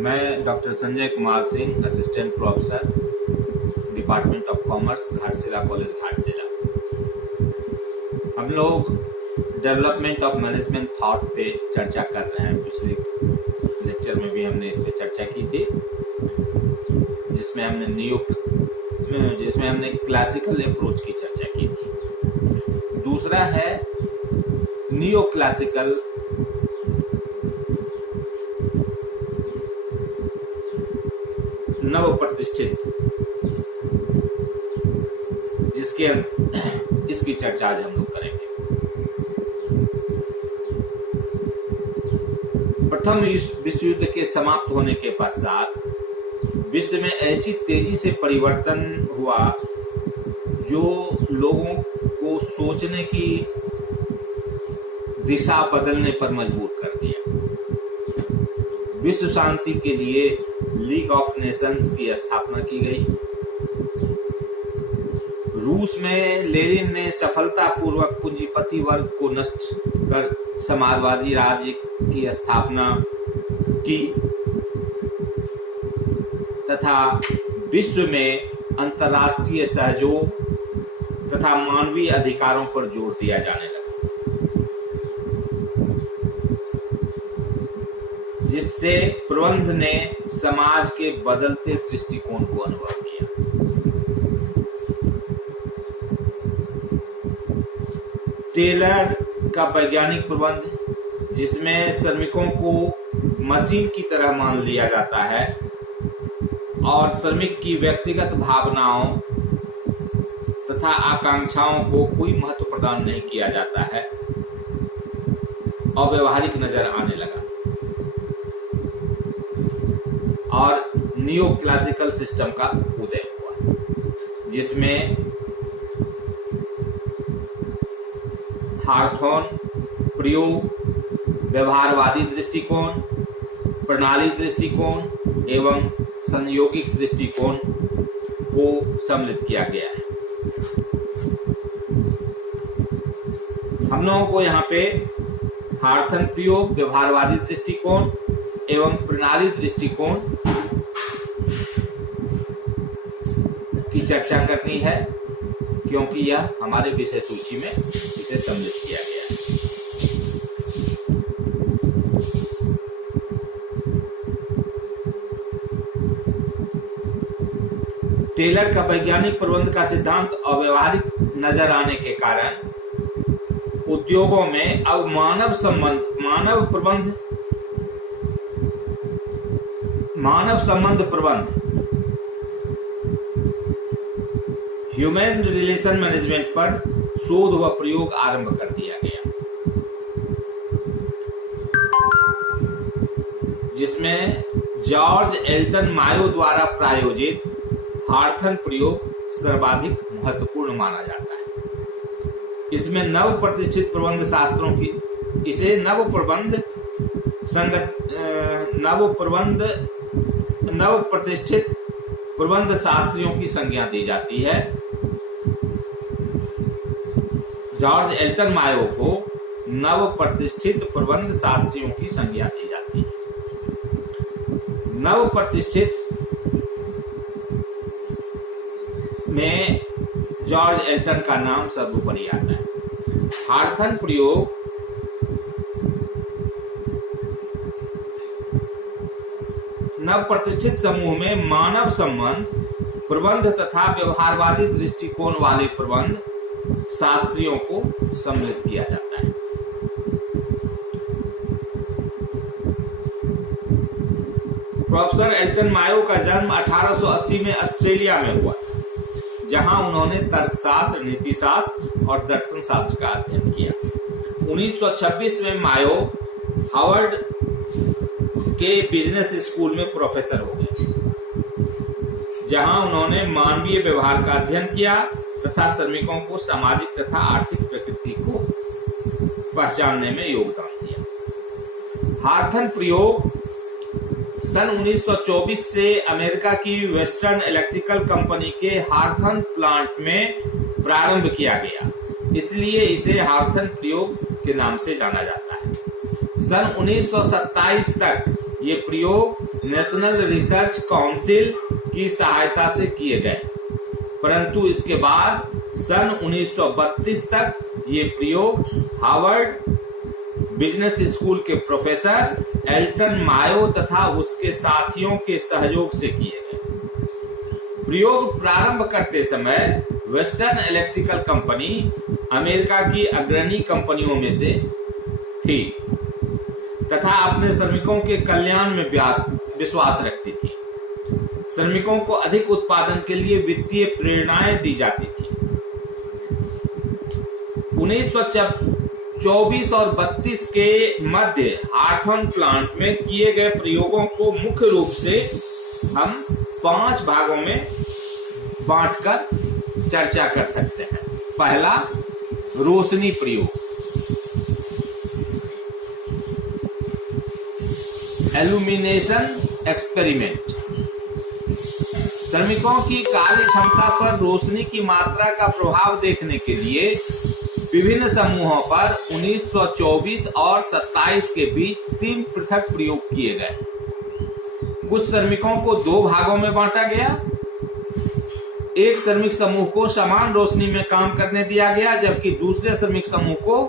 मैं doctor Sanjay Kumar Singh, assistant professor, department of commerce, Ghatshila college, Ghatshila. हम लोग डेवलपमेंट ऑफ मैनेजमेंट थॉट पे चर्चा कर रहे हैं। पिछले लेक्चर में भी हमने इस पे चर्चा की थी, जिसमें हमने क्लासिकल अप्रोच की चर्चा की थी। दूसरा है नियो क्लासिकल नव प्रतिष्ठित, इसकी चर्चा आज हम लोग करेंगे। प्रथम विश्व युद्ध के समाप्त होने के पश्चात विश्व में ऐसी तेजी से परिवर्तन हुआ जो लोगों को सोचने की दिशा बदलने पर मजबूर कर दिया। विश्व शांति के लिए लीग ऑफ नेशंस की स्थापना की गई। रूस में लेनिन ने सफलतापूर्वक पूंजीपति वर्ग को नष्ट कर समाजवादी राज्य की स्थापना की तथा विश्व में अंतर्राष्ट्रीय सहयोग तथा मानवीय अधिकारों पर जोर दिया जाने लगा, जिससे प्रबंध ने समाज के बदलते दृष्टिकोण को अनुभव किया। टेलर का वैज्ञानिक प्रबंध, जिसमें श्रमिकों को मशीन की तरह मान लिया जाता है और श्रमिक की व्यक्तिगत भावनाओं तथा आकांक्षाओं को कोई महत्व प्रदान नहीं किया जाता है, अव्यवहारिक नजर आने लगा और नियो क्लासिकल सिस्टम का उदय हुआ, जिसमें हार्थोन प्रयोग, व्यवहारवादी दृष्टिकोण, प्रणाली दृष्टिकोण एवं संयोगिक दृष्टिकोण को सम्मिलित किया गया है। हम लोगों को यहाँ पे हार्थन प्रयोग, व्यवहारवादी दृष्टिकोण एवं प्रणाली दृष्टिकोण की चर्चा करनी है, क्योंकि यह हमारे विषय सूची में इसे सम्मिलित किया गया है। टेलर का वैज्ञानिक प्रबंध का सिद्धांत अव्यवहारिक नजर आने के कारण उद्योगों में अब मानव संबंध प्रबंध ह्यूमन रिलेशन मैनेजमेंट पर शोध व प्रयोग आरंभ कर दिया गया, जिसमें जॉर्ज एल्टन मायो द्वारा प्रायोजित हार्थन प्रयोग सर्वाधिक महत्वपूर्ण माना जाता है। इसमें नव प्रतिष्ठित प्रबंध शास्त्रों की नव प्रतिष्ठित प्रबंध शास्त्रियों की संज्ञा दी जाती है। जॉर्ज एल्टन मायो को नव प्रतिष्ठित प्रबंध शास्त्रियों की संज्ञा दी जाती है। नव प्रतिष्ठित में जॉर्ज एल्टन का नाम सर्वोपरि आता है। हार्थन प्रयोग नव प्रतिष्ठित समूह में मानव संबंध प्रबंध तथा व्यवहारवादी दृष्टिकोण वाले प्रबंध शास्त्रियों को सम्मिलित किया जाता है। प्रोफेसर एल्टन मायो का जन्म 1880 में ऑस्ट्रेलिया में हुआ, जहां उन्होंने तर्कशास्त्र, नीतिशास्त्र और दर्शन शास्त्र का अध्ययन किया। 1926 में मायो हार्वर्ड के बिजनेस स्कूल में प्रोफेसर हो गए, जहां उन्होंने मानवीय व्यवहार का अध्ययन किया तथा श्रमिकों को सामाजिक तथा आर्थिक प्रकृति को पहचानने में योगदान दिया। हार्थन प्रयोग सन 1924 से अमेरिका की वेस्टर्न इलेक्ट्रिकल कंपनी के हार्थन प्लांट में प्रारंभ किया गया, इसलिए इसे हार्थन प्रयोग के नाम से जाना जाता है। सन 1927 तक ये प्रयोग नेशनल रिसर्च काउंसिल की सहायता से किए गए, परंतु इसके बाद सन 1932 तक ये प्रयोग हार्वर्ड बिजनेस स्कूल के प्रोफेसर एल्टन मायो तथा उसके साथियों के सहयोग से किए गए। प्रयोग प्रारंभ करते समय वेस्टर्न इलेक्ट्रिकल कंपनी अमेरिका की अग्रणी कंपनियों में से थी तथा अपने श्रमिकों के कल्याण में विश्वास रखती थी। श्रमिकों को अधिक उत्पादन के लिए वित्तीय प्रेरणाएं दी जाती थी। 1924 और 32 के मध्य हार्टफोन प्लांट में किए गए प्रयोगों को मुख्य रूप से हम 5 भागों में बांटकर चर्चा कर सकते हैं। पहला, रोशनी प्रयोग, एल्यूमिनेशन एक्सपेरिमेंट। श्रमिकों की कार्य क्षमता पर रोशनी की मात्रा का प्रभाव देखने के लिए विभिन्न समूहों पर 1924 और 27 के बीच 3 पृथक प्रयोग किए गए। कुछ श्रमिकों को 2 भागों में बांटा गया। एक श्रमिक समूह को समान रोशनी में काम करने दिया गया, जबकि दूसरे श्रमिक समूह को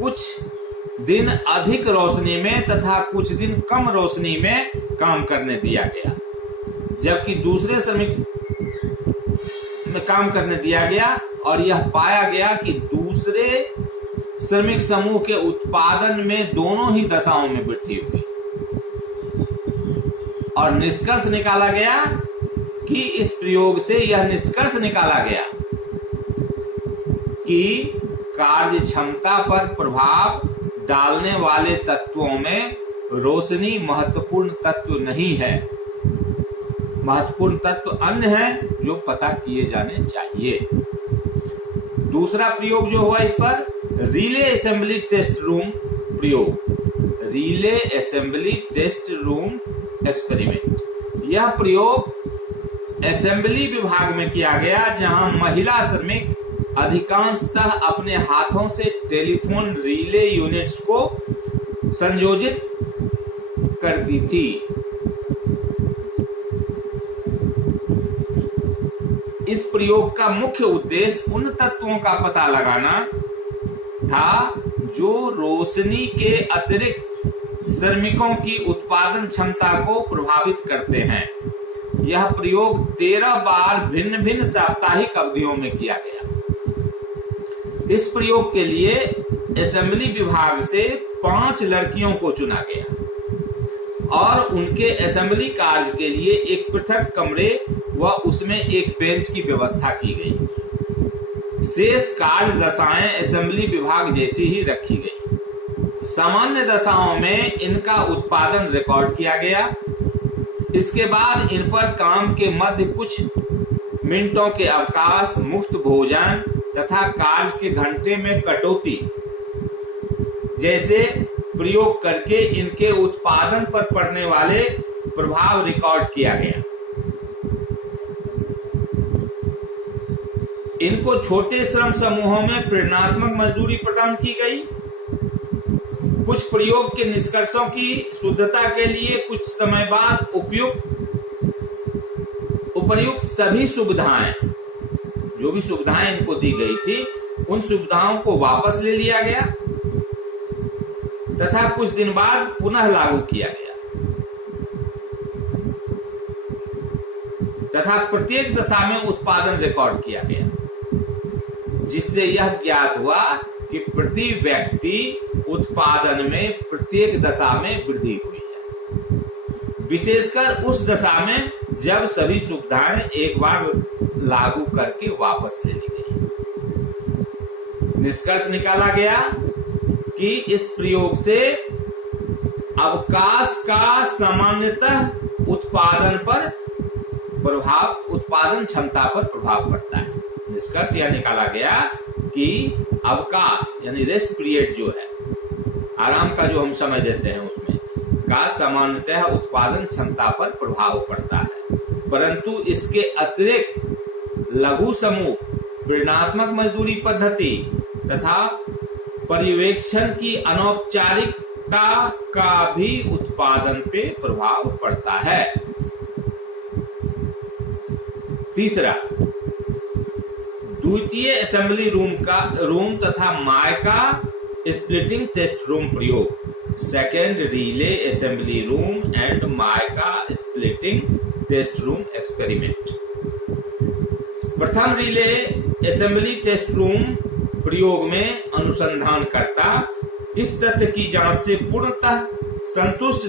कुछ दिन अधिक रोशनी में तथा कुछ दिन कम रोशनी में काम करने दिया गया। जबकि दूसरे श्रमिक में काम करने दिया गया और यह पाया गया कि दूसरे श्रमिक समूह के उत्पादन में दोनों ही दशाओं में वृद्धि हुई और निष्कर्ष निकाला गया कि इस प्रयोग से यह निष्कर्ष निकाला गया कि कार्य क्षमता पर प्रभाव डालने वाले तत्वों में रोशनी महत्वपूर्ण तत्व नहीं है। महत्वपूर्ण तत्व अन्य हैं जो पता किए जाने चाहिए। दूसरा प्रयोग जो हुआ इस पर, रिले असेंबली टेस्ट रूम प्रयोग, relay assembly test room experiment. यह प्रयोग असेंबली विभाग में किया गया, जहां महिला श्रमिक अधिकांशतः अपने हाथों से टेलीफोन रिले यूनिट्स को संयोजित करती थी। इस प्रयोग का मुख्य उद्देश्य उन तत्वों का पता लगाना था जो रोशनी के अतिरिक्त श्रमिकों की उत्पादन क्षमता को प्रभावित करते हैं। यह प्रयोग 13 बार भिन्न भिन्न साप्ताहिक अवधियों में किया गया। इस प्रयोग के लिए असेंबली विभाग से 5 लड़कियों को चुना गया और उनके असेंबली कार्य के लिए एक पृथक कमरे व उसमें एक बेंच की व्यवस्था की गई। शेष कार्य दशाएं असेंबली विभाग जैसी ही रखी गई। सामान्य दशाओं में इनका उत्पादन रिकॉर्ड किया गया। इसके बाद इन पर काम के मध्य कुछ मिनटों के अवकाश, मुफ्त भोजन तथा कार्य के घंटे में कटौती जैसे प्रयोग करके इनके उत्पादन पर पड़ने वाले प्रभाव रिकॉर्ड किया गया। इनको छोटे श्रम समूहों में प्रेरणात्मक मजदूरी प्रदान की गई। कुछ प्रयोग के निष्कर्षों की शुद्धता के लिए कुछ समय बाद उपर्युक्त सभी सुविधाएं, जो भी सुविधाएं इनको दी गई थी, उन सुविधाओं को वापस ले लिया गया तथा कुछ दिन बाद पुनः लागू किया गया तथा प्रत्येक दशा में उत्पादन रिकॉर्ड किया गया, जिससे यह ज्ञात हुआ कि प्रति व्यक्ति उत्पादन में प्रत्येक दशा में वृद्धि हुई है, विशेषकर उस दशा में जब सभी सुविधाएं एक बार लागू करके वापस ले ली गई। निष्कर्ष निकाला गया कि इस प्रयोग से अवकाश का सामान्यतः उत्पादन क्षमता पर प्रभाव पड़ता है। निष्कर्ष यह निकाला गया कि अवकाश यानी रेस्ट पीरियड जो है, आराम का जो हम समय देते हैं, उसमें का सामान्यतः उत्पादन क्षमता पर प्रभाव पड़ता है, परंतु इसके अतिरिक्त लघु समूह, प्रेरणात्मक मजदूरी पद्धति तथा पर्यवेक्षण की अनौपचारिक गुणवत्ता का भी उत्पादन पे प्रभाव पड़ता है। तीसरा, द्वितीय असेंबली रूम तथा मायका स्प्लिटिंग टेस्ट रूम प्रयोग। Second relay assembly room and मायका स्प्लिटिंग टेस्ट रूम एक्सपेरिमेंट। प्रथम रिले असेंबली टेस्ट रूम प्रयोग में अनुसंधानकर्ता इस तथ्य की जांच से पूर्णतः संतुष्ट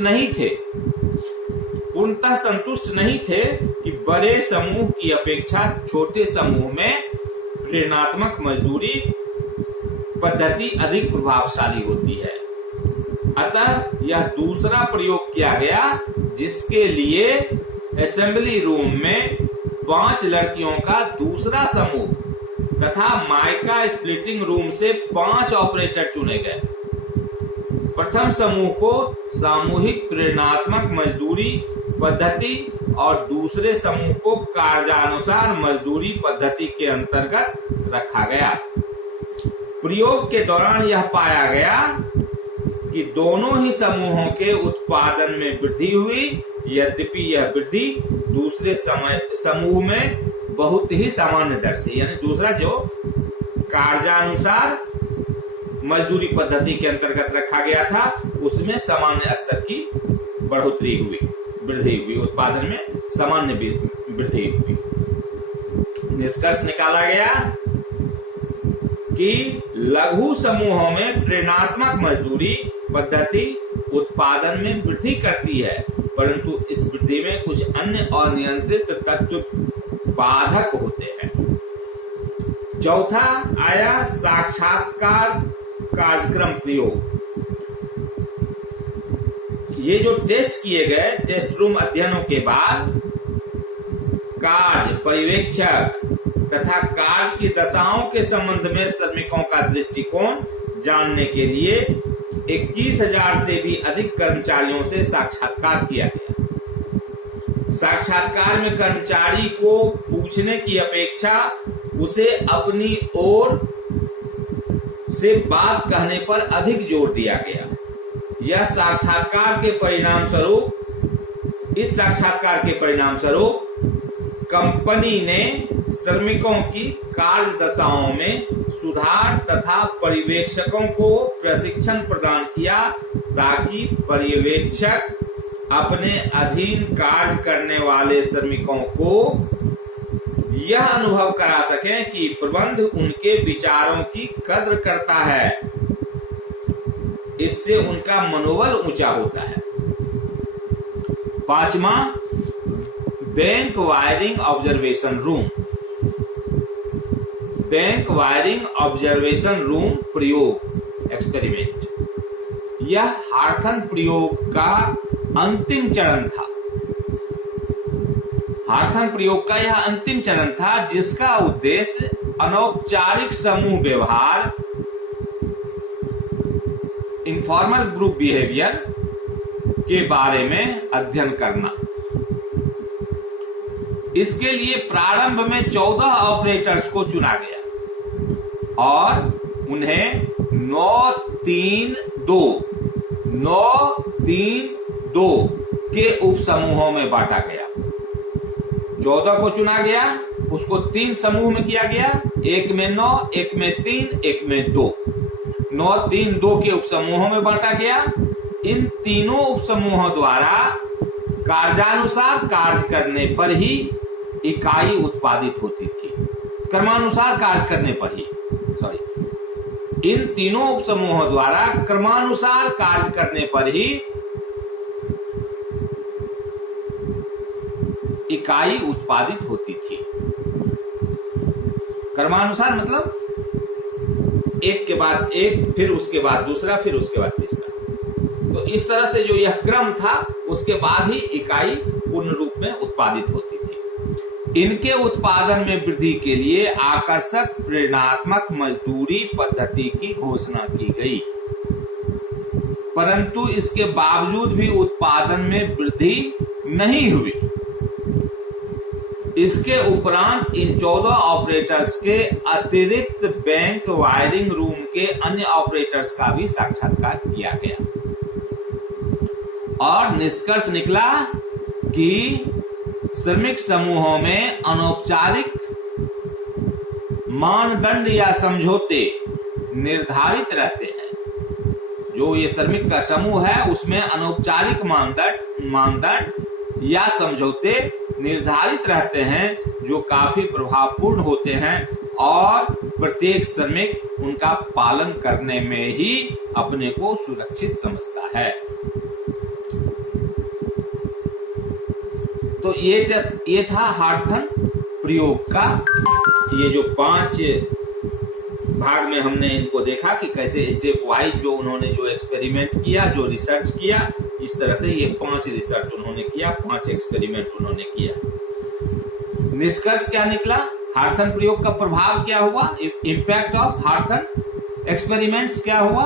नहीं थे कि बड़े समूह की अपेक्षा छोटे समूह में प्रेरणात्मक मजदूरी पद्धति अधिक प्रभावशाली होती है। अतः यह दूसरा प्रयोग किया गया, जिसके लिए असेंबली रूम में 5 लड़कियों का दूसरा समूह तथा माइका स्प्लिटिंग रूम से 5 ऑपरेटर चुने गए। प्रथम समूह को सामूहिक प्रेरणात्मक मजदूरी पद्धति और दूसरे समूह को कार्यानुसार मजदूरी पद्धति के अंतर्गत रखा गया। प्रयोग के दौरान यह पाया गया कि दोनों ही समूहों के उत्पादन में वृद्धि हुई, यद्यपि यह वृद्धि दूसरे समूह में बहुत ही सामान्य दर से, यानी दूसरा जो कार्यानुसार मजदूरी पद्धति के अंतर्गत रखा गया था उसमें सामान्य स्तर की वृद्धि हुई, उत्पादन में सामान्य वृद्धि हुई। निष्कर्ष निकाला गया कि लघु समूहों में प्रेरणात्मक मजदूरी पद्धति उत्पादन में वृद्धि करती है, परंतु इस वृद्धि में कुछ अन्य अनियंत्रित तत्व बाधक होते हैं। चौथा आया साक्षात्कार कार्यक्रम प्रयोग। ये जो टेस्ट किए गए टेस्ट रूम अध्ययनों के बाद कार्य पर्यवेक्षक तथा कार्य की दशाओं के संबंध में श्रमिकों का दृष्टिकोण जानने के लिए 21,000 से भी अधिक कर्मचारियों से साक्षात्कार किया गया। साक्षात्कार में कर्मचारी को पूछने की अपेक्षा उसे अपनी ओर से बात कहने पर अधिक जोर दिया गया। यह साक्षात्कार के परिणाम स्वरूप कंपनी ने श्रमिकों की कार्य दशाओं में सुधार तथा पर्यवेक्षकों को प्रशिक्षण प्रदान किया, ताकि पर्यवेक्षक अपने अधीन कार्य करने वाले श्रमिकों को यह अनुभव करा सकें कि प्रबंध उनके विचारों की कद्र करता है। इससे उनका मनोबल ऊंचा होता है। पांचवा, बैंक वायरिंग ऑब्जर्वेशन रूम प्रयोग एक्सपेरिमेंट। यह हार्थन प्रयोग का अंतिम चरण था, जिसका उद्देश्य अनौपचारिक समूह व्यवहार इनफॉर्मल ग्रुप बिहेवियर के बारे में अध्ययन करना। इसके लिए प्रारंभ में 14 ऑपरेटर्स को चुना गया और उन्हें 9-3-2 के उपसमूहों में बांटा गया। 14 को चुना गया, उसको 3 समूह में किया गया, एक में 9, एक में 3, एक में 2। 9-3-2 के उपसमूहों में बांटा गया। इन तीनों उपसमूहों द्वारा कार्यानुसार कार्य करने पर ही इकाई उत्पादित होती थी। क्रमानुसार कार्य करने पर ही इन तीनों उपसमूहों द्वारा क्रमानुसार कार्य करने पर ही इकाई उत्पादित होती थी। क्रमानुसार मतलब एक के बाद एक, फिर उसके बाद दूसरा, फिर उसके बाद तीसरा। तो इस तरह से जो यह क्रम था, उसके बाद ही इकाई पूर्ण रूप में उत्पादित होती थी। इनके उत्पादन में वृद्धि के लिए आकर्षक प्रेरणात्मक मजदूरी पद्धति की घोषणा की गई, परंतु इसके बावजूद भी उत्पादन में वृद्धि नहीं हुई। इसके उपरांत इन 14 ऑपरेटर्स के अतिरिक्त बैंक वायरिंग रूम के अन्य ऑपरेटर्स का भी साक्षात्कार किया गया। और निष्कर्ष निकला कि श्रमिक समूहों में अनौपचारिक मानदंड या समझौते निर्धारित रहते हैं। जो ये श्रमिक का समूह है उसमें अनौपचारिक मानदंड या समझौते निर्धारित रहते हैं जो काफी प्रभावपूर्ण होते हैं और प्रत्येक श्रमिक उनका पालन करने में ही अपने को सुरक्षित समझता है। तो ये था हार्थन प्रयोग का ये जो 5 भाग में हमने इनको देखा कि कैसे स्टेप वाइज जो उन्होंने जो एक्सपेरिमेंट किया, जो रिसर्च किया, इस तरह से ये 5 रिसर्च उन्होंने किया, 5 एक्सपेरिमेंट उन्होंने किया। निष्कर्ष क्या निकला? हार्थन प्रयोग का प्रभाव क्या हुआ? इम्पैक्ट ऑफ हार्थन एक्सपेरिमेंट्स क्या हुआ?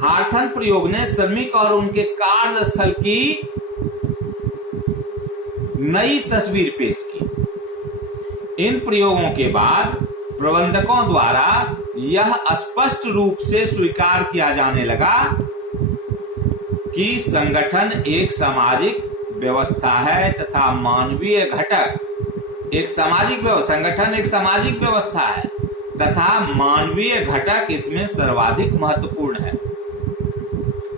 हार्थन प्रयोग ने श्रमिक और उनके कार्यस्थल की नई तस्वीर पेश की। इन प्रयोगों के बाद प्रबंधकों द्वारा यह स्पष्ट रूप से स्वीकार किया जाने लगा कि संगठन एक सामाजिक व्यवस्था है तथा मानवीय घटक संगठन एक सामाजिक व्यवस्था है तथा मानवीय घटक इसमें सर्वाधिक महत्वपूर्ण है।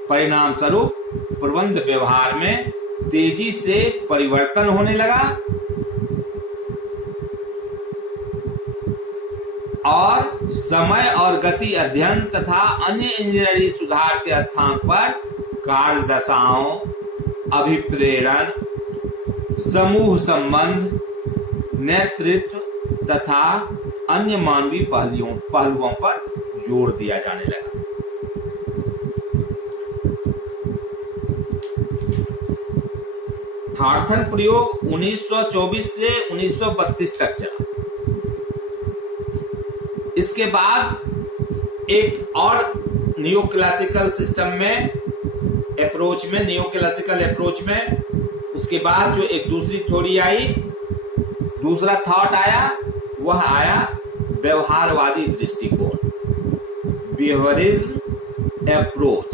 परिणाम स्वरूप प्रबंध व्यवहार में तेजी से परिवर्तन होने लगा और समय और गति अध्ययन तथा अन्य इंजीनियरिंग सुधार के स्थान पर कार्य दशाओं, अभिप्रेरण, समूह संबंध, नेतृत्व तथा अन्य मानवीय पहलुओं पर जोर दिया जाने लगा। हार्थन प्रयोग 1924 से 1932 तक चला। इसके बाद एक और न्यू क्लासिकल सिस्टम में न्यू क्लासिकल अप्रोच में उसके बाद जो एक दूसरी थ्योरी आई, दूसरा थॉट आया, वह आया व्यवहारवादी दृष्टिकोण, बिहेवियरिज्म अप्रोच,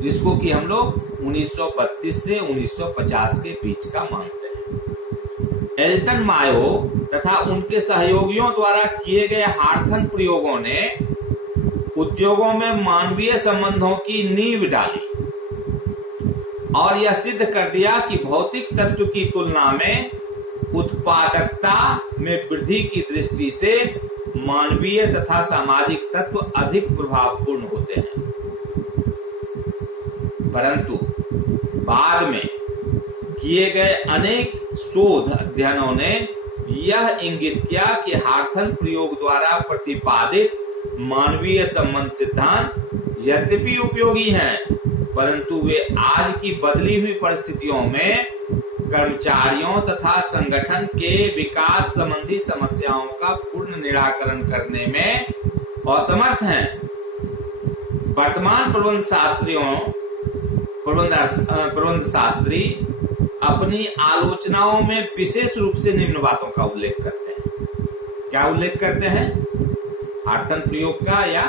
जिसको कि हम लोग 1932 से 1950 के बीच का मानते हैं। एल्टन मायो तथा उनके सहयोगियों द्वारा किए गए हार्थन प्रयोगों ने उद्योगों में मानवीय संबंधों की नींव डाली और यह सिद्ध कर दिया कि भौतिक तत्व की तुलना में उत्पादकता में वृद्धि की दृष्टि से मानवीय तथा सामाजिक तत्व अधिक प्रभावपूर्ण होते हैं। परंतु बाद में किए गए अनेक शोध अध्ययनों ने यह इंगित किया कि हार्थन प्रयोग द्वारा प्रतिपादित मानवीय संबंध सिद्धांत यद्यपि उपयोगी हैं, परंतु वे आज की बदली हुई परिस्थितियों में कर्मचारियों तथा संगठन के विकास संबंधी समस्याओं का पूर्ण निराकरण करने में असमर्थ हैं। वर्तमान प्रबंध शास्त्री अपनी आलोचनाओं में विशेष रूप से निम्न बातों का उल्लेख करते हैं। क्या उल्लेख करते हैं? हार्थन प्रयोग का या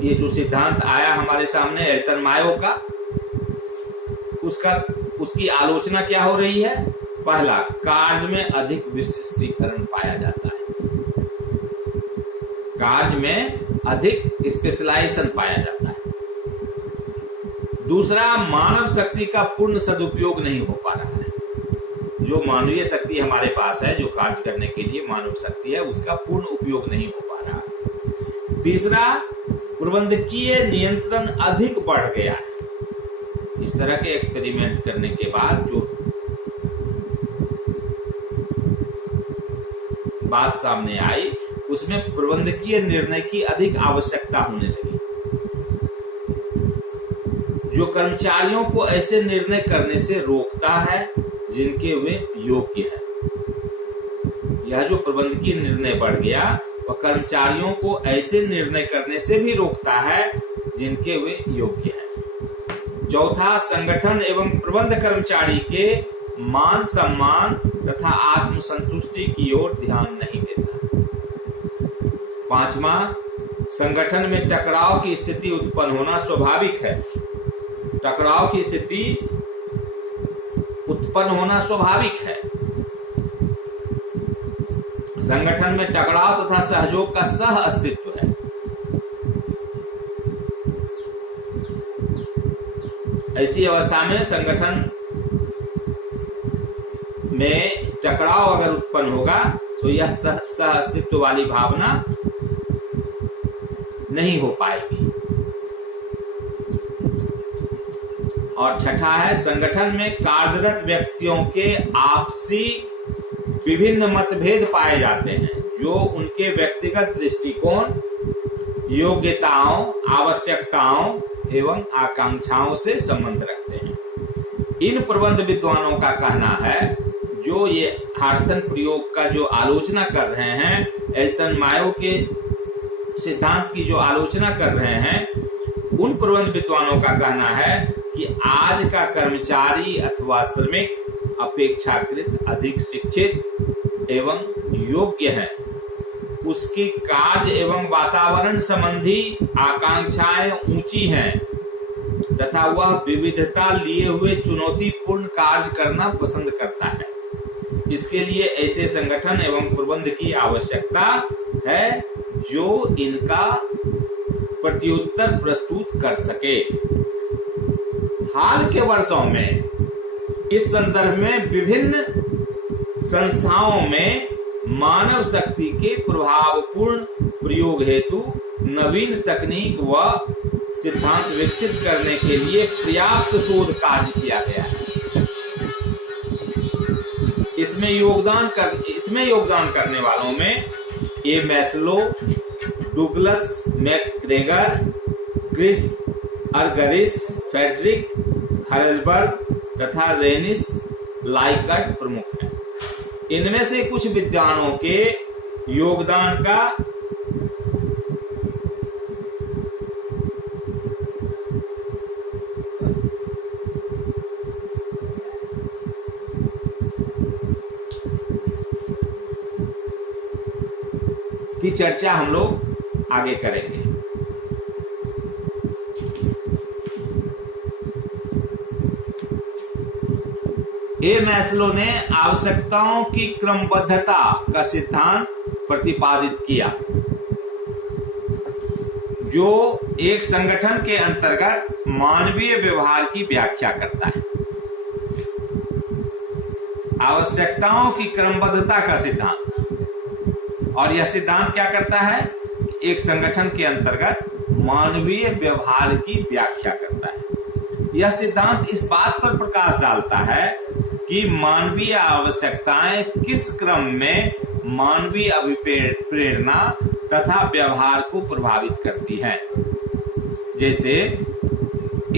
ये जो सिद्धांत आया हमारे सामने एल्टन मायो का, उसकी आलोचना क्या हो रही है? पहला, कार्य में अधिक विशिष्टीकरण पाया जाता है, कार्य में अधिक स्पेशलाइजेशन पाया जाता है। दूसरा, मानव शक्ति का पूर्ण सदुपयोग नहीं हो पा रहा है। जो मानवीय शक्ति हमारे पास है, जो कार्य करने के लिए मानव शक्ति है, उसका पूर्ण उपयोग नहीं हो पा रहा है। तीसरा, प्रबंधकीय नियंत्रण अधिक बढ़ गया है। इस तरह के एक्सपेरिमेंट करने के बाद जो बात सामने आई, उसमें प्रबंधकीय निर्णय की अधिक आवश्यकता होने लगी, जो कर्मचारियों को ऐसे निर्णय करने से रोकता है जिनके वे योग्य हैं। यह जो प्रबंधकीय निर्णय बढ़ गया, वह कर्मचारियों को ऐसे निर्णय करने से भी रोकता है जिनके वे योग्य हैं। चौथा, संगठन एवं प्रबंध कर्मचारी के मान सम्मान तथा आत्मसंतुष्टि की ओर ध्यान नहीं देता। पांचवा, संगठन में टकराव की स्थिति उत्पन्न होना स्वाभाविक है। टकराव की स्थिति उत्पन्न होना स्वाभाविक है। संगठन में टकराव तथा सहयोग का सह अस्तित्व है। ऐसी अवस्था में संगठन में टकराव अगर उत्पन्न होगा तो यह सह अस्तित्व वाली भावना नहीं हो पाएगी। और छठा है, संगठन में कार्यरत व्यक्तियों के आपसी विभिन्न मतभेद पाए जाते हैं जो उनके व्यक्तिगत दृष्टिकोण, योग्यताओं, आवश्यकताओं एवं आकांक्षाओं से संबंध रखते हैं। इन प्रबंध विद्वानों का कहना है, जो ये हार्थन प्रयोग का जो आलोचना कर रहे हैं, एल्टन मायो के सिद्धांत की जो आलोचना कर रहे हैं, उन प्रबंध विद्वानों का कहना है कि आज का कर्मचारी अथवा श्रमिक अपेक्षाकृत अधिक शिक्षित एवं योग्य है। उसकी कार्य एवं वातावरण संबंधी आकांक्षाएं ऊंची हैं तथा वह विविधता लिए हुए चुनौतीपूर्ण कार्य करना पसंद करता है। इसके लिए ऐसे संगठन एवं प्रबंध की आवश्यकता है जो इनका प्रत्युत्तर प्रस्तुत कर सके। हाल के वर्षों में इस संदर्भ में विभिन्न संस्थाओं में मानव शक्ति के प्रभावपूर्ण प्रयोग हेतु नवीन तकनीक व सिद्धांत विकसित करने के लिए पर्याप्त शोध कार्य किया गया है। इसमें योगदान करने वालों में A Maslow, Douglas McGregor, Chris Argyris, Frederick Herzberg तथा रेनिस लाइकर्ट प्रमुख हैं। इनमें से कुछ विद्वानों के योगदान का की चर्चा हम लोग आगे करेंगे। ए मैस्लो ने आवश्यकताओं की क्रमबद्धता का सिद्धांत प्रतिपादित किया, जो एक संगठन के अंतर्गत मानवीय व्यवहार की व्याख्या करता है। आवश्यकताओं की क्रमबद्धता का सिद्धांत, और यह सिद्धांत क्या करता है? एक संगठन के अंतर्गत मानवीय व्यवहार की व्याख्या करता है। यह सिद्धांत इस बात पर प्रकाश डालता है कि मानवीय आवश्यकताएं किस क्रम में मानवीय अभिप्रेरणा तथा व्यवहार को प्रभावित करती हैं। जैसे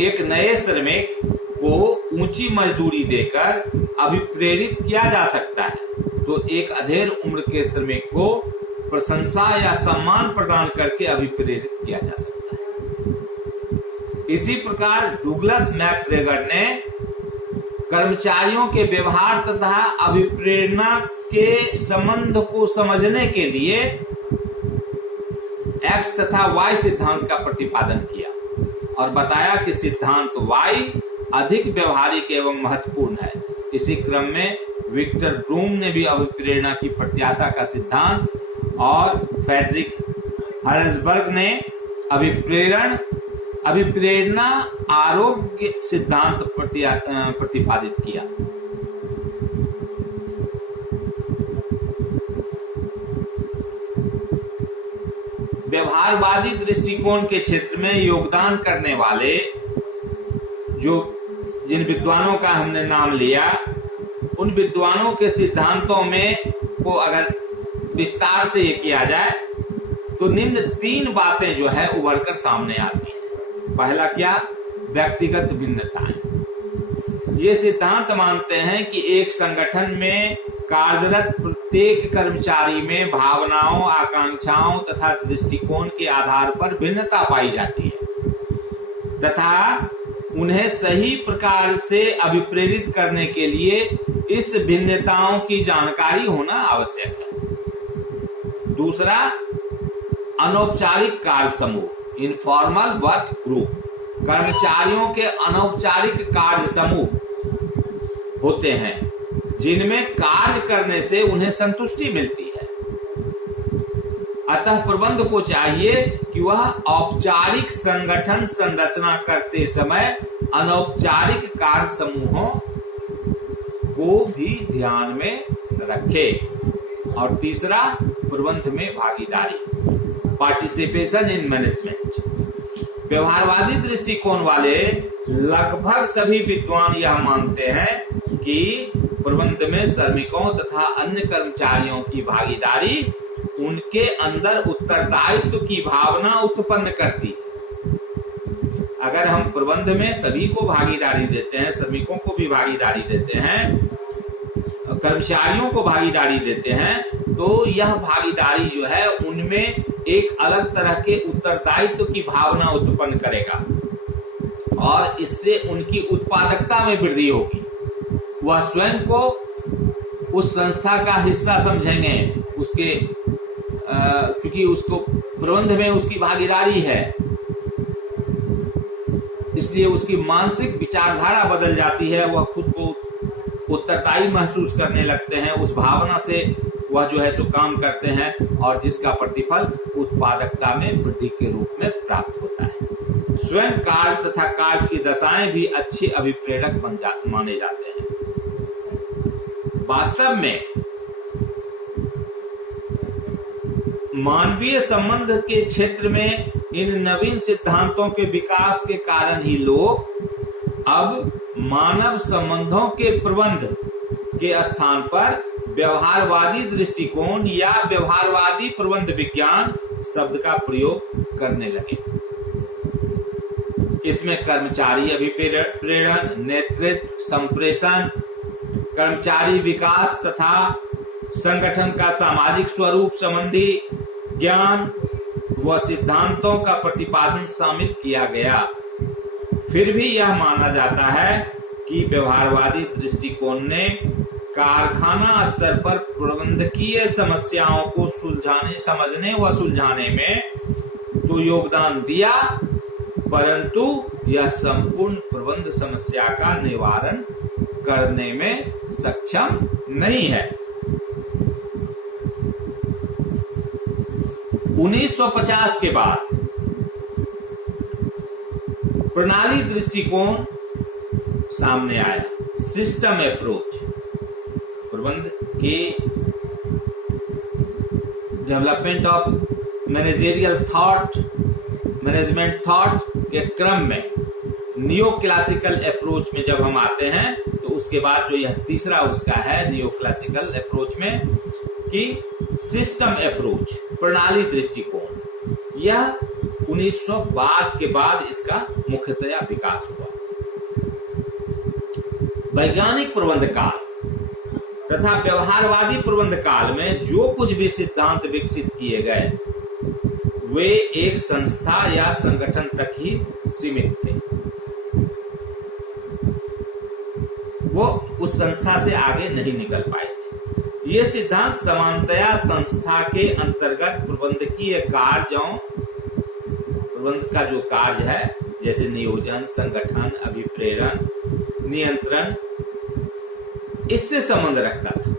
एक नए श्रमिक को ऊंची मजदूरी देकर अभिप्रेरित किया जा सकता है, तो एक अधेड़ उम्र के श्रमिक को प्रशंसा या सम्मान प्रदान करके अभिप्रेरित किया जा सकता है। इसी प्रकार डुगलस मैकग्रेगर ने कर्मचारियों के व्यवहार तथा अभिप्रेरणा के संबंध को समझने के लिए एक्स तथा वाई सिद्धांत का प्रतिपादन किया और बताया कि सिद्धांत वाई अधिक व्यवहारिक एवं महत्वपूर्ण है। इसी क्रम में विक्टर ब्रूम ने भी अभिप्रेरणा की प्रत्याशा का सिद्धांत और फ्रेडरिक हर्जबर्ग ने अभिप्रेरणा आरोग्य सिद्धांत प्रतिपादित किया। व्यवहारवादी दृष्टिकोण के क्षेत्र में योगदान करने वाले जिन विद्वानों का हमने नाम लिया, उन विद्वानों के सिद्धांतों में को अगर विस्तार से ये किया जाए तो निम्न तीन बातें जो है उभर कर सामने आती हैं। पहला क्या? व्यक्तिगत भिन्नताएं। ये सिद्धांत मानते हैं कि एक संगठन में कार्यरत प्रत्येक कर्मचारी में भावनाओं, आकांक्षाओं तथा दृष्टिकोण के आधार पर भिन्नता पाई जाती है तथा उन्हें सही प्रकार से अभिप्रेरित करने के लिए इस भिन्नताओं की जानकारी होना आवश्यक है। दूसरा, अनौपचारिक कार्य समूह, इनफॉर्मल वर्क ग्रुप, कर्मचारियों के अनौपचारिक कार्य समूह होते हैं जिनमें कार्य करने से उन्हें संतुष्टि मिलती है। अतः प्रबंध को चाहिए कि वह औपचारिक संगठन संरचना करते समय अनौपचारिक कार्य समूहों को भी ध्यान में रखे। और तीसरा, प्रबंध में भागीदारी, पार्टिसिपेशन इन मैनेजमेंट। व्यवहारवादी दृष्टिकोण वाले लगभग सभी विद्वान यह मानते हैं कि प्रबंध में श्रमिकों तथा अन्य कर्मचारियों की भागीदारी उनके अंदर उत्तरदायित्व की भावना उत्पन्न करती है। अगर हम प्रबंध में सभी को भागीदारी देते हैं, श्रमिकों को भी भागीदारी देते हैं, कर्मचारियों को भागीदारी देते हैं, तो यह भागीदारी जो है उनमें एक अलग तरह के उत्तरदायित्व की भावना उत्पन्न करेगा और इससे उनकी उत्पादकता में वृद्धि होगी। वह स्वयं को उस संस्था का हिस्सा समझेंगे, उसके क्योंकि उसको प्रबंध में उसकी भागीदारी है, इसलिए उसकी मानसिक विचारधारा बदल जाती है। वह खुद को उत्तरदायी महसूस करने लगते हैं, उस भावना से वह जो है सो काम करते हैं और जिसका प्रतिफल उत्पादकता में वृद्धि के रूप में प्राप्त होता है। स्वयं कार्य तथा कार्य की दशाएं भी अच्छे अभिप्रेरक माने जाते हैं। वास्तव में मानवीय संबंध के क्षेत्र में इन नवीन सिद्धांतों के विकास के कारण ही लोग अब मानव संबंधों के प्रबंध के स्थान पर व्यवहारवादी दृष्टिकोण या व्यवहारवादी प्रबंध विज्ञान शब्द का प्रयोग करने लगे। इसमें कर्मचारी अभिप्रेरण, नेतृत्व, संप्रेषण, कर्मचारी विकास तथा संगठन का सामाजिक स्वरूप संबंधी ज्ञान व सिद्धांतों का प्रतिपादन शामिल किया गया। फिर भी यह माना जाता है कि व्यवहारवादी दृष्टिकोण ने कारखाना स्तर पर प्रबंधकीय समस्याओं को समझने व सुलझाने में तो योगदान दिया, परंतु यह संपूर्ण प्रबंध समस्या का निवारण करने में सक्षम नहीं है। 1950 के बाद प्रणाली दृष्टिकोण सामने आया, सिस्टम अप्रोच। प्रबंध के development of managerial thought, management thought के क्रम में नियो क्लासिकल अप्रोच में जब हम आते हैं तो उसके बाद जो यह तीसरा उसका है नियो क्लासिकल अप्रोच में कि सिस्टम अप्रोच, प्रणाली दृष्टिकोण, यह 1900 के बाद इसका मुख्यतया विकास हुआ। वैज्ञानिक प्रबंध काल तथा व्यवहारवादी प्रबंध काल में जो कुछ भी सिद्धांत विकसित किए गए वे एक संस्था या संगठन तक ही सीमित थे। वो उस संस्था से आगे नहीं निकल पाए थे। ये सिद्धांत सामान्यतया संस्था के अंतर्गत प्रबंधकीय कार्यों, प्रबंध का जो कार्य है जैसे नियोजन, संगठन, अभिप्रेरण, नियंत्रण, इससे संबंध रखता था।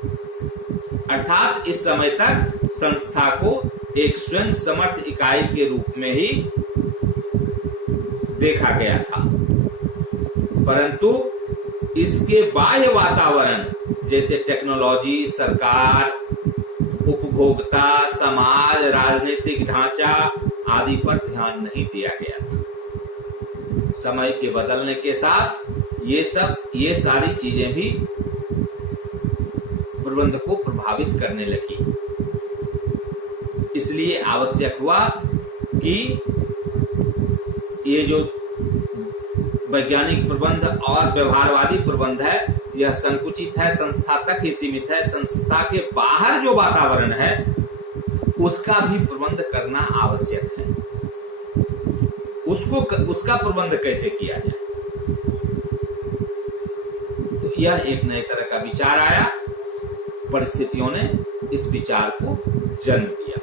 अर्थात इस समय तक संस्था को एक स्वयं समर्थ इकाई के रूप में ही देखा गया था, परंतु इसके बाह्य वातावरण जैसे टेक्नोलॉजी, सरकार, उपभोक्ता, समाज, राजनीतिक ढांचा आदि पर ध्यान नहीं दिया गया था। समय के बदलने के साथ ये सारी चीजें भी प्रबंध को प्रभावित करने लगी। इसलिए आवश्यक हुआ कि ये जो वैज्ञानिक प्रबंध और व्यवहारवादी प्रबंध है यह संकुचित है, संस्था तक ही सीमित है। संस्था के बाहर जो वातावरण है उसका भी प्रबंध करना आवश्यक है। उसका प्रबंध कैसे किया जाए, तो यह एक नए तरह का विचार आया। परिस्थितियों ने इस विचार को जन्म दिया।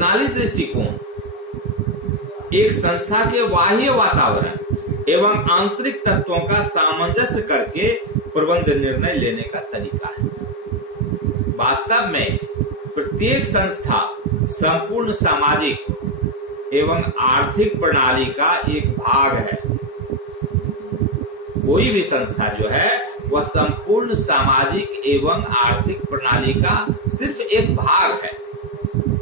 प्रणाली दृष्टिकोण एक संस्था के बाह्य वातावरण एवं आंतरिक तत्वों का सामंजस्य करके प्रबंध निर्णय लेने का तरीका है। वास्तव में प्रत्येक संस्था संपूर्ण सामाजिक एवं आर्थिक प्रणाली का एक भाग है। कोई भी संस्था जो है वह संपूर्ण सामाजिक एवं आर्थिक प्रणाली का सिर्फ एक भाग है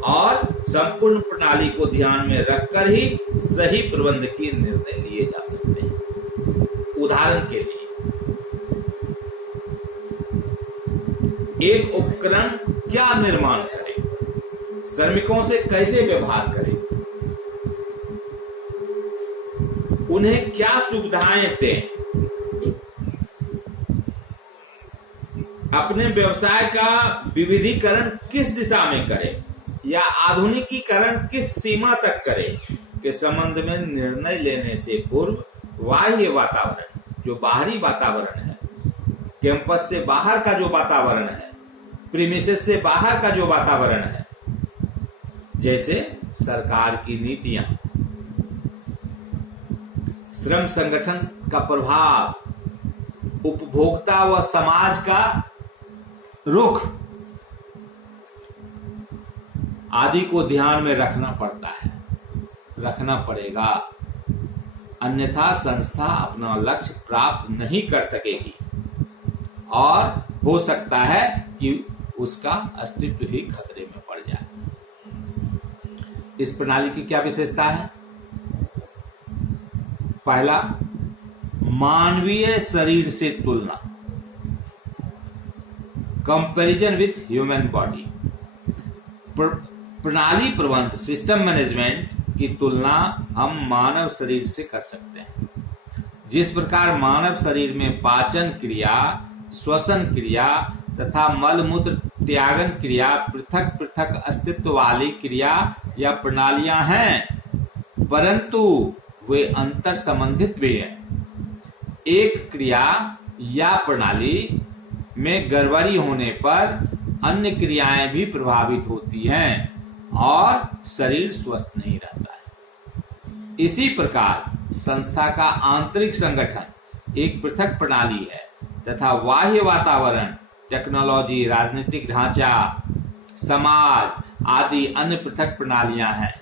और संपूर्ण प्रणाली को ध्यान में रखकर ही सही प्रबंध की निर्णय लिए जा सकते हैं। उदाहरण के लिए एक उपकरण क्या निर्माण करे, श्रमिकों से कैसे व्यवहार करे, उन्हें क्या सुविधाएं दें, अपने व्यवसाय का विविधीकरण किस दिशा में करे या आधुनिकीकरण किस सीमा तक करे के संबंध में निर्णय लेने से पूर्व बाह्य वातावरण, जो बाहरी वातावरण है, कैंपस से बाहर का जो वातावरण है, प्रीमिसेस से बाहर का जो वातावरण है, जैसे सरकार की नीतियां, श्रम संगठन का प्रभाव, उपभोक्ता व समाज का रुख आदि को ध्यान में रखना पड़ेगा, अन्यथा संस्था अपना लक्ष्य प्राप्त नहीं कर सकेगी और हो सकता है कि उसका अस्तित्व ही खतरे में पड़ जाए। इस प्रणाली की क्या विशेषता है? पहला, मानवीय शरीर से तुलना, कंपैरिजन विथ ह्यूमन बॉडी। प्रणाली प्रबंध, सिस्टम मैनेजमेंट की तुलना हम मानव शरीर से कर सकते हैं। जिस प्रकार मानव शरीर में पाचन क्रिया, श्वसन क्रिया तथा मल मूत्र त्यागन क्रिया पृथक पृथक अस्तित्व वाली क्रिया या प्रणालियां हैं, परंतु वे अंतर संबंधित भी हैं। एक क्रिया या प्रणाली में गड़बड़ी होने पर अन्य क्रियाएं भी प्रभावित होती हैं और शरीर स्वस्थ नहीं रहता है। इसी प्रकार संस्था का आंतरिक संगठन एक पृथक प्रणाली है तथा बाह्य वातावरण, टेक्नोलॉजी, राजनीतिक ढांचा, समाज आदि अन्य पृथक प्रणालियां हैं,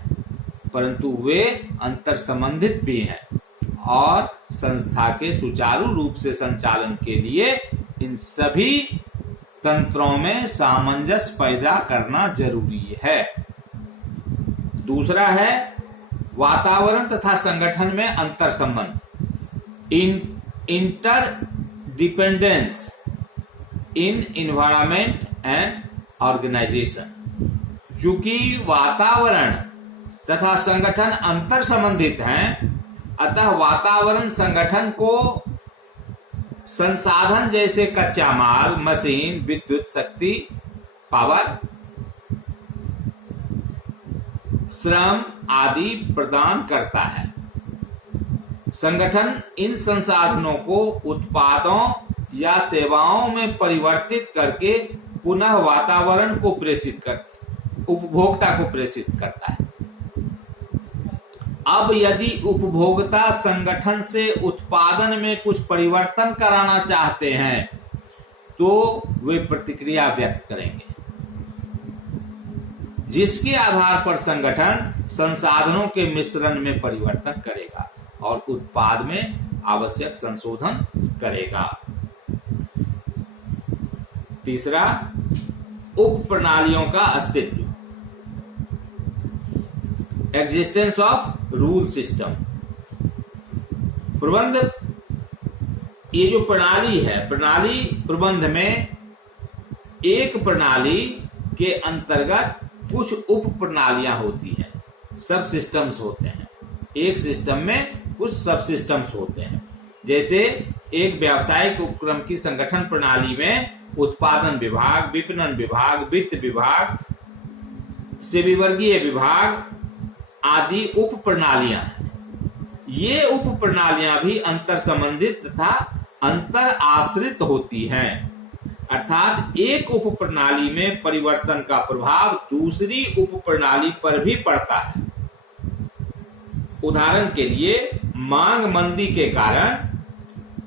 परंतु वे अंतर संबंधित भी हैं और संस्था के सुचारू रूप से संचालन के लिए इन सभी तंत्रों में सामंजस्य पैदा करना जरूरी है। दूसरा है वातावरण तथा संगठन में अंतर संबंध, interdependence in environment and organisation. चूंकि वातावरण तथा संगठन अंतर संबंधित हैं, अतः वातावरण संगठन को संसाधन जैसे कच्चा माल, मशीन, विद्युत शक्ति, पावर, श्रम आदि प्रदान करता है। संगठन इन संसाधनों को उत्पादों या सेवाओं में परिवर्तित करके पुनः वातावरण को उपभोक्ता को प्रेषित करता है। अब यदि उपभोक्ता संगठन से उत्पादन में कुछ परिवर्तन कराना चाहते हैं तो वे प्रतिक्रिया व्यक्त करेंगे, जिसके आधार पर संगठन संसाधनों के मिश्रण में परिवर्तन करेगा और उत्पाद में आवश्यक संशोधन करेगा। तीसरा, उप प्रणालियों का अस्तित्व, एग्जिस्टेंस ऑफ रूल सिस्टम। प्रबंध, ये जो प्रणाली है, प्रणाली प्रबंध में एक प्रणाली के अंतर्गत कुछ उप प्रणालियां होती हैं, सब सिस्टम्स होते हैं। एक सिस्टम में कुछ सब सिस्टम्स होते हैं। जैसे एक व्यावसायिक उपक्रम की संगठन प्रणाली में उत्पादन विभाग, विपणन विभाग, वित्त विभाग, सेवावर्गीय विभाग आदि उप प्रणालियां हैं। ये उप प्रणालियां भी अंतर संबंधित तथा अंतर आश्रित होती हैं। अर्थात एक उप प्रणाली में परिवर्तन का प्रभाव दूसरी उप प्रणाली पर भी पड़ता है। उदाहरण के लिए मांग मंदी के कारण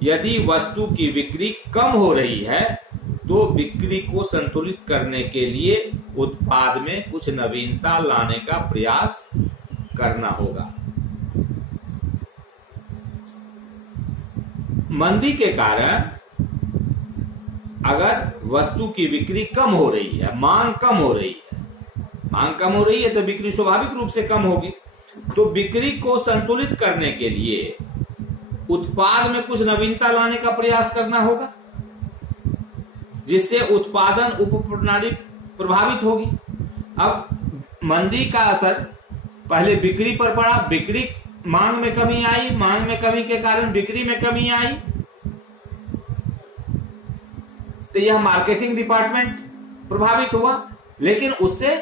यदि वस्तु की बिक्री कम हो रही है तो बिक्री को संतुलित करने के लिए उत्पाद में कुछ नवीनता लाने का प्रयास करना होगा। मंदी के कारण अगर वस्तु की बिक्री कम हो रही है, मांग कम हो रही है तो बिक्री स्वाभाविक रूप से कम होगी। तो बिक्री को संतुलित करने के लिए उत्पाद में कुछ नवीनता लाने का प्रयास करना होगा, जिससे उत्पादन उप प्रणाली प्रभावित होगी। अब मंदी का असर पहले बिक्री पर पड़ा, बिक्री मांग में कमी आई, मांग में कमी के कारण बिक्री में कमी आई, तो यह मार्केटिंग डिपार्टमेंट प्रभावित हुआ। लेकिन उससे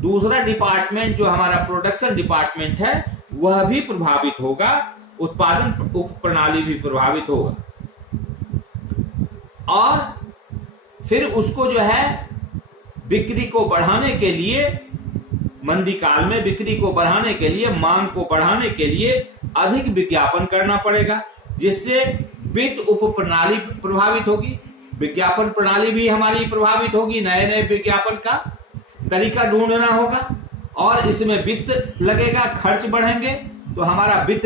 दूसरा डिपार्टमेंट जो हमारा प्रोडक्शन डिपार्टमेंट है वह भी प्रभावित होगा, उत्पादन उप प्रणाली भी प्रभावित होगा। और फिर उसको जो है बिक्री को बढ़ाने के लिए, मंदी काल में बिक्री को बढ़ाने के लिए, मांग को बढ़ाने के लिए अधिक विज्ञापन करना पड़ेगा, जिससे वित्त उप प्रणाली प्रभावित होगी, विज्ञापन प्रणाली भी हमारी प्रभावित होगी। नए नए विज्ञापन का तरीका ढूंढना होगा और इसमें वित्त लगेगा, खर्च बढ़ेंगे तो हमारा वित्त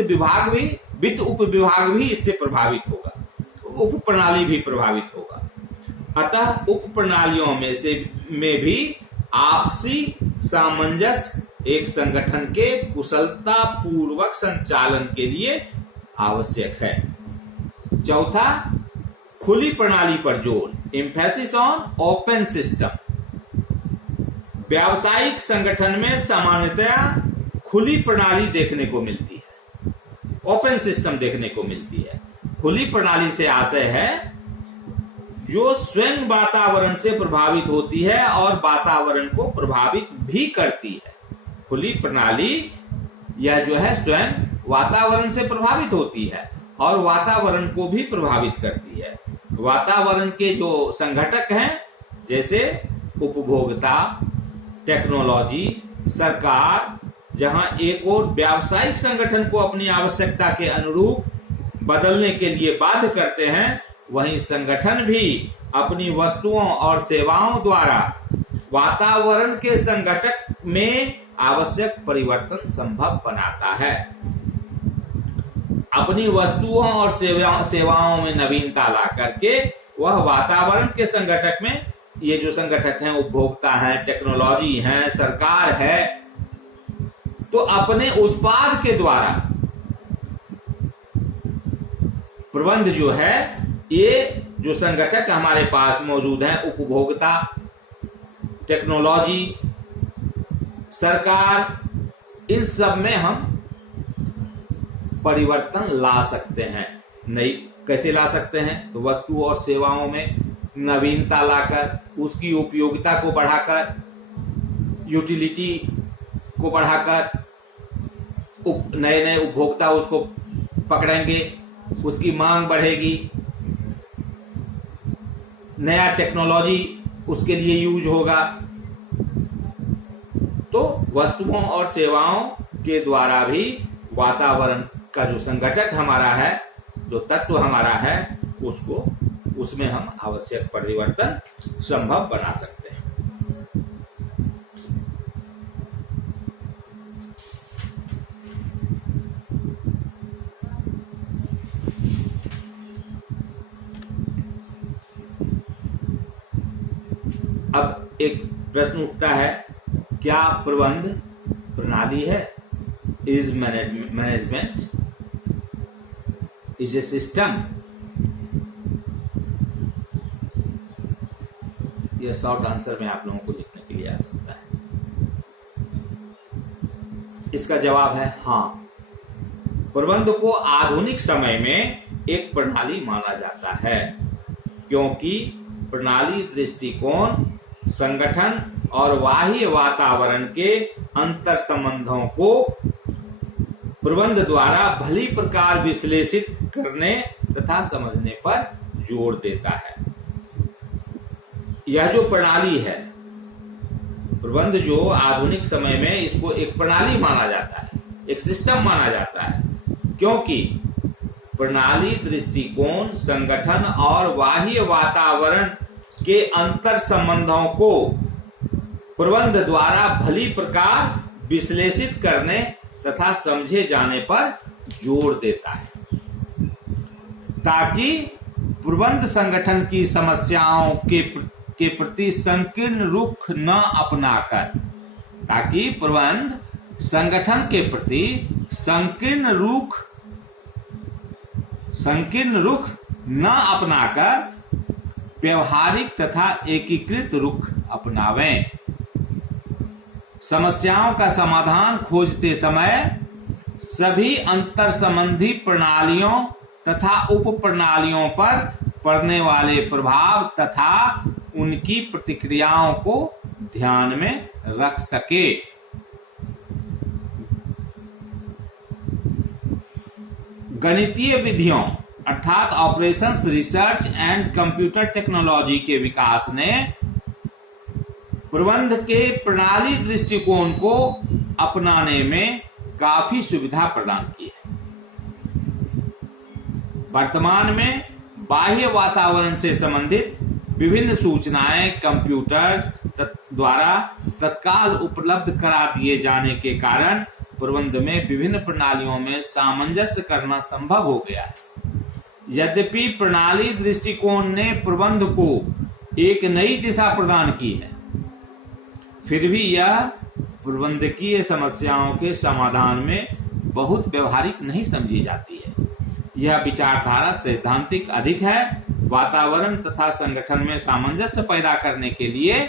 उप विभाग भी इससे प्रभावित होगा, उप प्रणाली भी प्रभावित होगा। अतः उप प्रणालियों में भी आपसी सामंजस्य एक संगठन के कुशलता पूर्वक संचालन के लिए आवश्यक है। चौथा, खुली प्रणाली पर जोर, एम्फेसिस ऑन ओपन सिस्टम। व्यावसायिक संगठन में सामान्यतया खुली प्रणाली देखने को मिलती है, ओपन सिस्टम देखने को मिलती है। खुली प्रणाली से आशय है जो स्वयं वातावरण से प्रभावित होती है और वातावरण को प्रभावित भी करती है। खुली प्रणाली यह जो है स्वयं वातावरण से प्रभावित होती है और वातावरण को भी प्रभावित करती है। वातावरण के जो संघटक हैं जैसे उपभोक्ता, टेक्नोलॉजी, सरकार, जहां एक और व्यावसायिक संगठन को अपनी आवश्यकता के अनुरूप बदलने के लिए बाध्य करते हैं, वहीं संगठन भी अपनी वस्तुओं और सेवाओं द्वारा वातावरण के संघटक में आवश्यक परिवर्तन संभव बनाता है। अपनी वस्तुओं और सेवाओं में नवीनता ला करके वह वातावरण के संघटक में, ये जो संगठक हैं उपभोक्ता हैं, टेक्नोलॉजी हैं, सरकार है, तो अपने उत्पाद के द्वारा प्रबंध जो है, ये जो संगठक हमारे पास मौजूद हैं, उपभोक्ता, टेक्नोलॉजी, सरकार, इन सब में हम परिवर्तन ला सकते हैं। नहीं, कैसे ला सकते हैं? तो वस्तु और सेवाओं में नवीनता लाकर, उसकी उपयोगिता को बढ़ाकर, यूटिलिटी को बढ़ाकर, नए नए उपभोक्ता उसको पकड़ेंगे, उसकी मांग बढ़ेगी, नया टेक्नोलॉजी उसके लिए यूज होगा। तो वस्तुओं और सेवाओं के द्वारा भी वातावरण का जो संघटक हमारा है, जो तत्व हमारा है, उसमें हम आवश्यक परिवर्तन संभव बना सकते हैं। अब एक प्रश्न उठता है, क्या प्रबंध प्रणाली है? Is management is a system? यह शॉर्ट आंसर में आप लोगों को लिखने के लिए आ सकता है। इसका जवाब है हाँ। प्रबंध को आधुनिक समय में एक प्रणाली माना जाता है, क्योंकि प्रणाली दृष्टिकोण संगठन और बाह्य वातावरण के अंतर संबंधों को प्रबंध द्वारा भली प्रकार विश्लेषित करने तथा समझने पर जोर देता है। यह जो प्रणाली है, प्रबंध जो आधुनिक समय में इसको एक प्रणाली माना जाता है, एक सिस्टम माना जाता है, क्योंकि प्रणाली दृष्टिकोण संगठन और बाह्य वातावरण के अंतर संबंधों को प्रबंध द्वारा भली प्रकार विश्लेषित करने तथा समझे जाने पर जोर देता है, ताकि प्रबंध संगठन की समस्याओं के प्रति संकीर्ण रुख न अपनाकर, ताकि प्रबंध संगठन के प्रति संकीर्ण रुख न अपनाकर व्यवहारिक तथा एकीकृत रुख अपनावें। समस्याओं का समाधान खोजते समय सभी अंतर संबंधी प्रणालियों तथा उप प्रणालियों पर पड़ने वाले प्रभाव तथा उनकी प्रतिक्रियाओं को ध्यान में रख सके। गणितीय विधियों अर्थात operations research and computer technology के विकास ने प्रबंध के प्रणाली दृष्टिकोण को अपनाने में काफी सुविधा प्रदान की है। वर्तमान में बाह्य वातावरण से संबंधित विभिन्न सूचनाएं कंप्यूटर्स द्वारा तत्काल उपलब्ध करा दिए जाने के कारण प्रबंध में विभिन्न प्रणालियों में सामंजस्य करना संभव हो गया है। यद्यपि प्रणाली दृष्टिकोण ने प्रबंध को एक नई दिशा प्रदान की है, फिर भी यह प्रबंधकीय समस्याओं के समाधान में बहुत व्यवहारिक नहीं समझी जाती है। यह विचारधारा सैद्धांतिक अधिक है, वातावरण तथा संगठन में सामंजस्य पैदा करने के लिए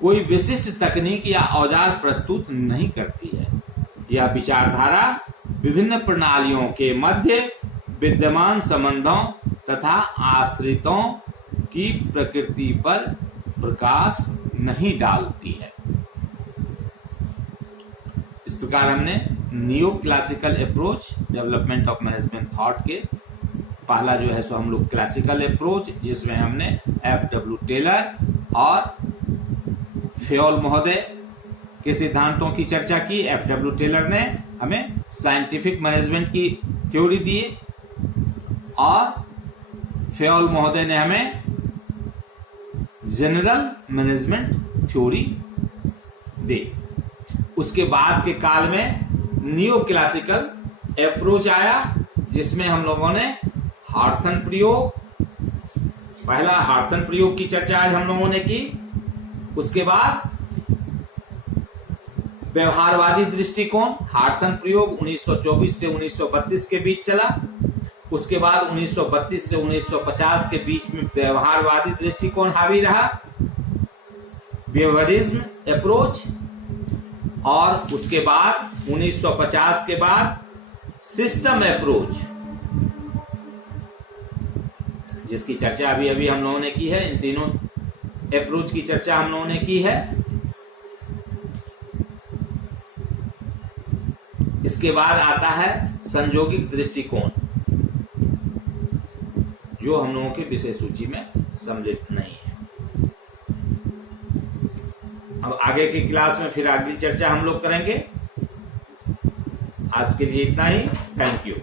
कोई विशिष्ट तकनीक या औजार प्रस्तुत नहीं करती है। यह विचारधारा विभिन्न प्रणालियों के मध्य विद्यमान संबंधों तथा आश्रितों की प्रकृति पर प्रकाश नहीं डालती है। इस प्रकार हमने neo classical approach development of management thought के पहला जो है सो हम लोग क्लासिकल अप्रोच, जिसमें हमने एफ.डब्ल्यू. टेलर और फेयोल महोदय के सिद्धांतों की चर्चा की। एफ.डब्ल्यू. टेलर ने हमें साइंटिफिक मैनेजमेंट की थ्योरी दी और फेयोल महोदय ने हमें जनरल मैनेजमेंट थ्योरी दी। उसके बाद के काल में नियो क्लासिकल अप्रोच आया, जिसमें हम लोगों ने हार्थन प्रयोग, पहला हार्थन प्रयोग की चर्चा आज हम लोगों ने की। उसके बाद व्यवहारवादी दृष्टिकोण, हार्थन प्रयोग 1924 से 1932 के बीच चला। उसके बाद 1932 से 1950 के बीच में व्यवहारवादी दृष्टिकोण हावी रहा, बिहेवियरिज्म अप्रोच। और उसके बाद 1950 के बाद सिस्टम अप्रोच, जिसकी चर्चा अभी अभी हम लोगों ने की है। इन तीनों अप्रोच की चर्चा हम लोगों ने की है। इसके बाद आता है संयोगिक दृष्टिकोण, जो हम लोगों की विषय सूची में सम्मिलित नहीं है। अब आगे की क्लास में फिर अगली चर्चा हम लोग करेंगे। आज के लिए इतना ही। Thank you.